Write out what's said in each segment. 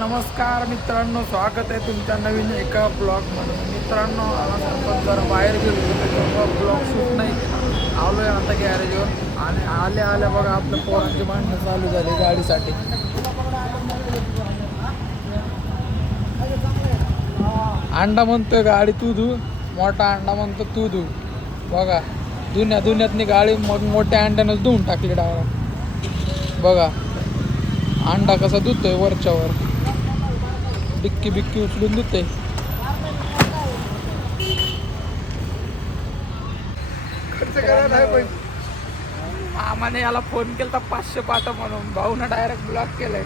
नमस्कार मित्रांनो, स्वागत आहे तुमच्या नवीन एका ब्लॉगमध्ये. मित्रांनो, आज आपण जरा बाहेर गेलो त्याच्यामुळं ब्लॉग शूट नाही केला. आलो आहे आता गॅरेजवर आणि आल्या बघा आपल्या पोरांची भांडणं चालू झाली गाडीसाठी. अंडा म्हणतोय गाडी तू धू, मोठा अंडा म्हणतो तू धू. बघा दुन्यातनी गाडी मग मोठ्या अंड्यानंच धुवून टाकली डायरेक्ट. बघा अंडा कसा धुतोय वरच्यावर, डिक्की बिक्की उचलून धुतोय. मामाने याला फोन केला 500 पाठव म्हणून, भाऊनं डायरेक्ट ब्लॉक केलंय.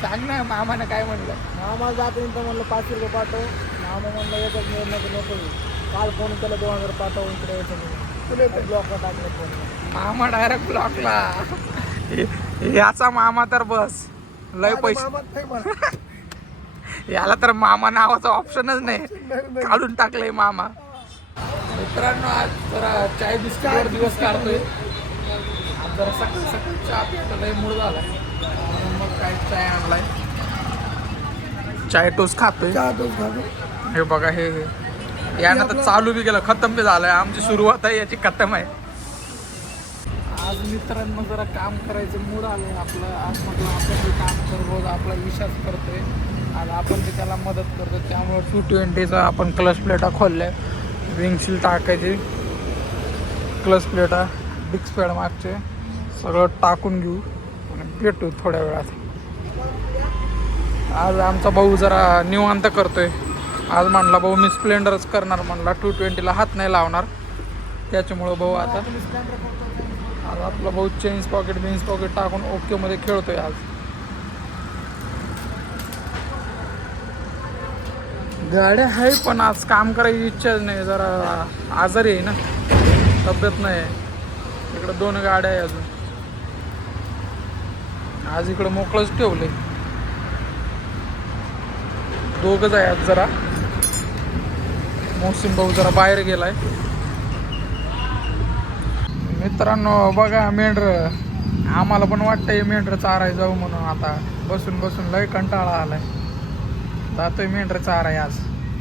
सांग ना मामाने काय म्हणलं. मामा जाते तर म्हणलं 500 रुपये पाठव. मामा म्हणलं एकच निर्णय नको. काल फोन केला 2000 पाठव इकडे तुला ब्लॉकला टाकलं फोन. मामा डायरेक्ट ब्लॉकला. याचा मामा तर बस लय पैसे. याला तर मामा नावाचा ऑप्शनच नाही, काढून टाकलंय मामा. मित्रांनो, आज जरा चाय बिस्किटवर दिवस काढतोय. आज जरा सकाळी चहा पितो, लय मूड झालाय. मग काय चाय आणलाय, चाय टोस्ट खातोय. हे बघा हे यानं तर चालू बी गेलं, खतम बी झालंय. आमची सुरुवात आहे, याची खतम आहे. आज मित्रांनो जरा काम करायचं मूड आलंय आपलं. आज म्हटलं आपण काम करतो, आपला विश्वास करतोय, आज आपण ते त्याला मदत करतो. त्यामुळे 220चा आपण क्लच प्लेटा खोलल्या, विंगशील टाकायची, क्लच प्लेटा, डिस्क पॅड मागचे सगळं टाकून घेऊ आणि भेटू थोड्या वेळात. आज आमचा भाऊ जरा निवांत करतोय. आज म्हणला भाऊ मी स्प्लेंडरच करणार, म्हणला 220ला हात नाही लावणार. त्याच्यामुळं भाऊ आता आज आपला भाऊ चेन्स पॉकेट टाकून ओके मध्ये खेळतोय. आज गाड्या आहे पण आज काम करायची इच्छा नाही, जरा आजारी आहे ना, तब्येत नाही. इकडं 2 गाड्या आहे अजून. आज इकडं मोकळंच ठेवलंय, दोघंच आहे आज. जरा मोहसिन भाऊ जरा बाहेर गेलाय. मित्रांनो बघा मेंढर, आम्हाला पण वाटतंय मेंढर चाराय जाऊ म्हणून. आता बसून लय कंटाळा आलाय. जातोय मेंढर चाराय आज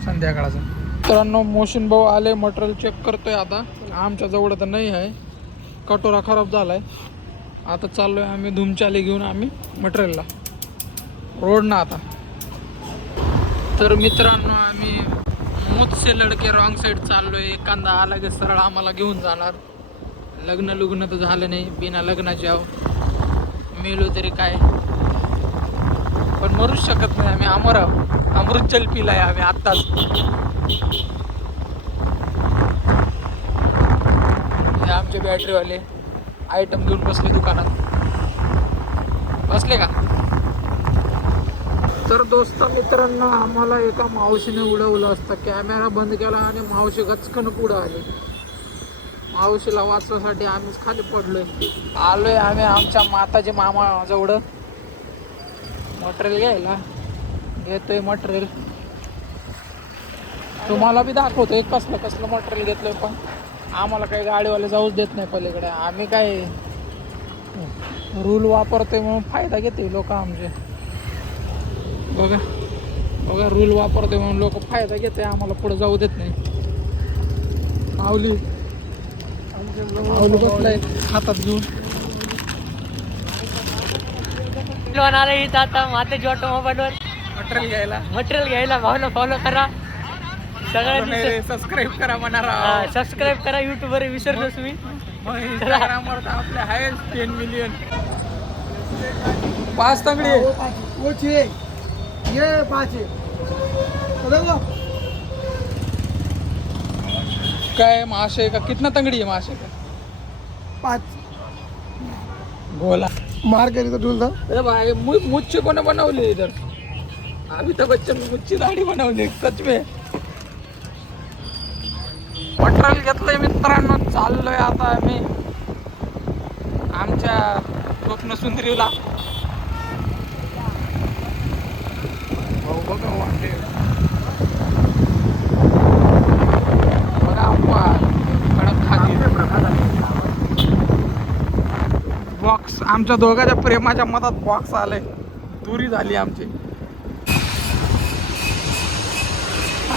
संध्याकाळचं. मित्रांनो, मोहसिन भाऊ आले, मटेरियल चेक करतोय. आता आमच्या जवळ तर नाही आहे, कटोरा खराब झालाय. आता चाललोय आम्ही धुमचाली घेऊन आम्ही मटेरियलला रोड ना. आता तर मित्रांनो, आम्ही मुझसे लडके रॉंग साईड चाललोय. एखादा आला की सरळ आम्हाला घेऊन जाणार. लग्न तर झालं नाही, बिना लग्नाचे आहो. मेलो तरी काय, पण मरूच शकत नाही आम्ही. अमर आहोत, अमृत जल पिलाय आम्ही आत्ताच. हे आमचे बॅटरीवाले आयटम घेऊन बसले दुकानात. बसले का? तर दोस्त मित्रांनो, आम्हाला एका मावशीने उडवलं असतं. कॅमेरा बंद केला आणि मावशी गचकन पुढं आली. मावशीला वाचण्यासाठी आम्हीच खाली पडलोय. आलोय आम्ही आमच्या माताचे मामा जवळ मटेरियल घ्यायला. घेतोय मटेरियल, तुम्हाला बी दाखवतोय कसलं मटेरियल घेतलंय. पण आम्हाला काही गाडीवाले जाऊच देत नाही पलीकडे. आम्ही काय रूल वापरतोय म्हणून फायदा घेते लोक आमचे. बघा रूल वापरतोय म्हणून लोक फायदा घेते, आम्हाला पुढे जाऊ देत नाही. माऊली बसलाय हातात घेऊन. आता मातेची ऑटोमोबाईलवर मटेरियल घ्यायला भावना फॉलो करा. सगळ्यांनी सबस्क्राईब करा म्हणा. सबस्क्राईब करा. युट्यूबवर विसरलो तुम्ही. इंस्टाग्रामवर आपले आहे 10 मिलियन. 5 तंगडी ये 5 काय मासे का? कितना तंगड़ी है मासे का? 5 गोला मार करी तो ढूंढ. अरे भाई मुझसे कोने बनवली इधर? अमिताभ बच्चन मुझची दाढी बनवली सच में. मटेरियल घेतलंय मित्रांनो, चाललोय आता आम्ही आमच्या स्वप्न सुंदरीला. बघा वाटे बघा कडक खाली बॉक्स. आमच्या दोघांच्या प्रेमाच्या मधात बॉक्स आले, तुरी झाली आमची.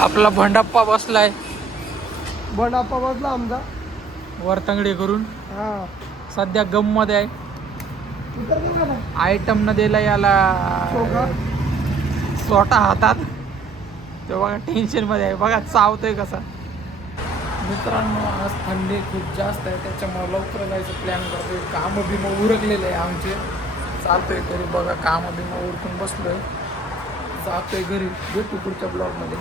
आपला भंडाप्पा बसलाय बंडाप्पा बसला आमचा. वरतंगडी करून. हा सध्या गम मध्ये आहे. इतर काय झालं? आयटम न दिला याला सोगा. स्वतः हातात. तो बघा टेन्शन मध्ये आहे. बघा चावतोय कसा. मित्रांनो आज थंडी खूप जास्त आहे त्याच्यामुळे लवकर जायचं प्लॅन करतोय. कामं बिमं उरकलेलं आहे आमचे. चालतोय तरी बघा कामं बिमं उरकून बसलोय. जातोय घरी. भेटू पुढच्या ब्लॉगमध्ये.